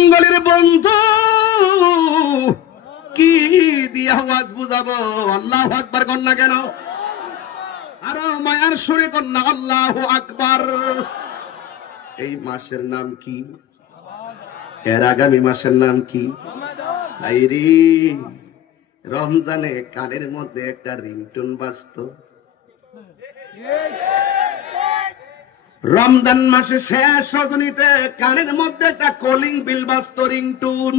শ্রীমঙ্গলের বন্ধু কি দিয়া আওয়াজ বুঝাবো? আল্লাহু আকবার কন্যা কেন? আরো মায়ার সুরে কন্যা আল্লাহু আকবার। এই মাসের নাম কি? এর আগামী মাসের নাম কি? আইরি রমজানে কানের মধ্যে একটা রিংটোন বাজতো। রমজান মাসে শেষ রজনীতে কানের মধ্যে একটা কলিং বিল বাজতো, রিংটোন।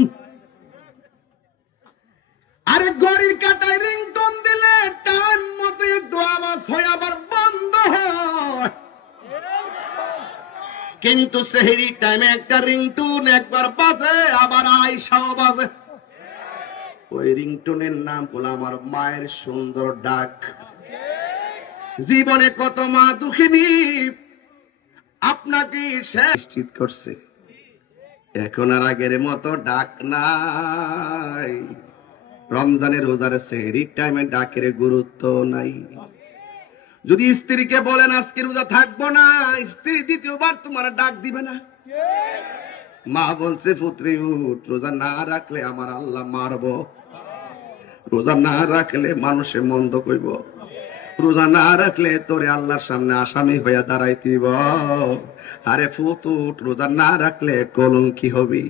আরে ঘড়ির কাঁটায় রিংটোন দিলে টাইম মতো একটু আওয়াজ হয় আবার বন্ধ হয়। কিন্তু সেহরি টাইমে একটা রিংটোন একবার বাজে আবার আয়সাও বাজে। ওই রিংটোনের নাম হলো আমার মায়ের সুন্দর ডাক। জীবনে কত মা দুঃখিনী আপনাকে নিশ্চিত করছে, এখন আর আগের মতো ডাক নাই। রমজানের রোজার সেহরির টাইমে ডাকের গুরুত্ব নাই। যদি স্ত্রীকে বলেন আজকে রোজা থাকবো না, স্ত্রী দ্বিতীয়বার তোমার ডাক দিবে না। মা বলছে পুত্রী উঠ, রোজা না রাখলে আমার আল্লাহ মারবো, রোজা না রাখলে মানুষে মন্দ কইব, রোজা না রাখলে তোরে আল্লাহর সামনে আসামি হইয়া দাঁড়াইতিব। আরে ফুত উঠ, রোজা না রাখলে কলঙ্কি হবি।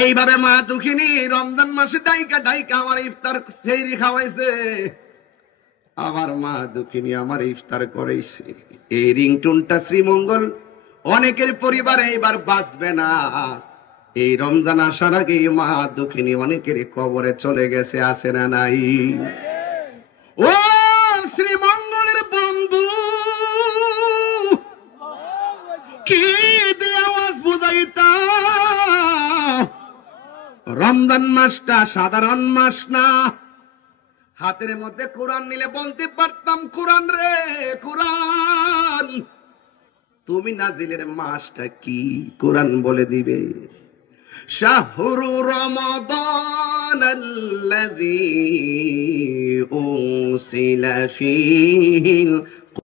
এইভাবে মা দুঃখিনী রমজান মাসে ডাইকা ডাইকা আমার ইফতার সেহরি খাওয়াইছে। আমার মা দুঃখিনী আমার ইফতার করাইছে। এই রিংটোনটা শ্রীমঙ্গল অনেকের পরিবারে এবার বাঁচবে না। এই রমজান আসার আগে মা দুঃখিনী অনেকের কবরে চলে গেছে, আছে না নাই? ও শ্রীমঙ্গলের বন্ধু কি দিয়ে আওয়াজ বুঝাইতা? রমজান মাসটা সাধারণ মাস না। হাতের মধ্যে কোরআন নিলে বলতে পারতাম, কোরআন রে কোরআন, তুমি নাজিলের মাসটা কি? কোরআন বলে দিবে, শাহরু রমাদান আল্লাযী উনসিলা ফীহিল